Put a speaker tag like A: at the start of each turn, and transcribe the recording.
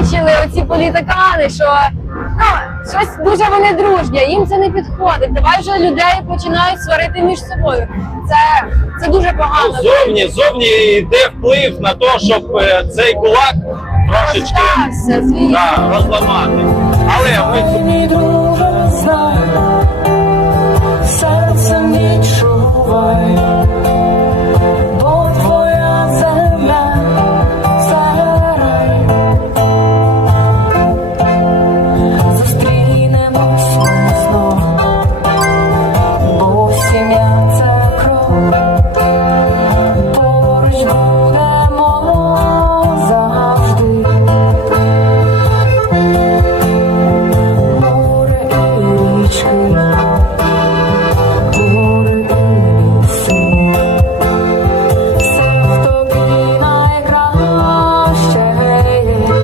A: бачили оці політикани, що ну, щось дуже вони дружні, їм це не підходить. Давай вже людей починають сварити між собою. Це, це дуже погано.
B: Ну, зовні, зовні йде вплив на те, щоб е, цей кулак трошечки
A: звісно.
B: да, розламати. Але ми